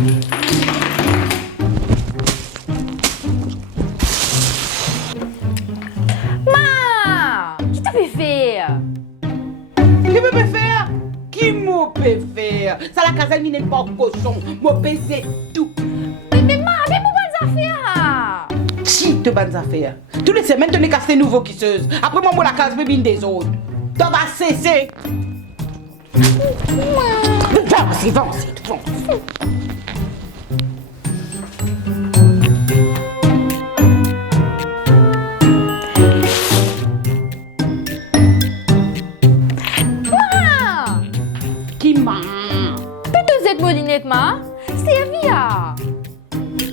Ma, qui t'a fait faire? Qui me peut faire? Qui me peut faire? Ça la casa n'est pas cochon. Moi c'est tout. Mais ma, mais mon bonne affaire. Qui te bonnes affaires? Tous les semaines, tu n'es cassé nouveau kisseuse. Après moi, la case bébine des autres. Tu vas cesser. Va aussi. Ma, Qui m'a? peut-être cette molinette, ma, c'est via.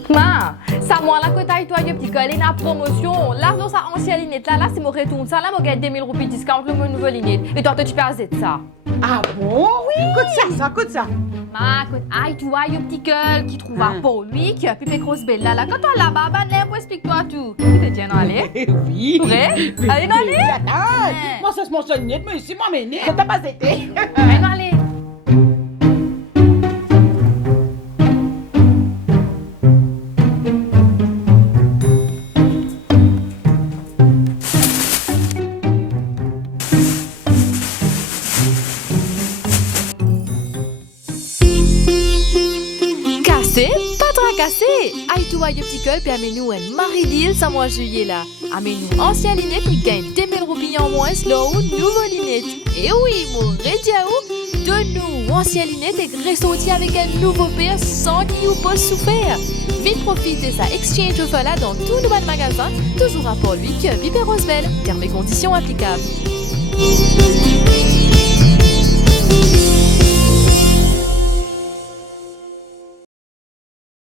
Ma, ça moi là que t'as toi un petit collé na promotion. Là dans sa ancienne linette là c'est mon retour. Ça là moi gagne 2000 roupies discount le mon nouvelle linette. Et toi tu perds ça. Ah bon? Oui. Écoute ça. Ma, écoute, aïe, tu vois, un petit gueule qui trouve un pour lui, qui a pipé grosse belle là. Quand on là bas, explique-toi tout. Tu te tiens, allez? Oui. Vrai? Allez, allez. Attends. Moi, ça se mange une nette, mais ici, moi, mais nette. T'as pas été. Allez, allez. Pas tracassé! Aïe, tu vois, un petit cœur, puis amène-nous un marie-deal sans mois juillet là. Amène-nous ancien linette, qui gagne 2000 roupies en moins, slow, nouveau linette. Et oui, mon rédiaou, de nous, ancien linette et ressorti avec un nouveau père sans qu'il vous pose souffrir. Vite profite de sa exchange au là dans tout nouveau magasin, toujours à pour lui que Piper Rosebell. Termes et conditions applicables.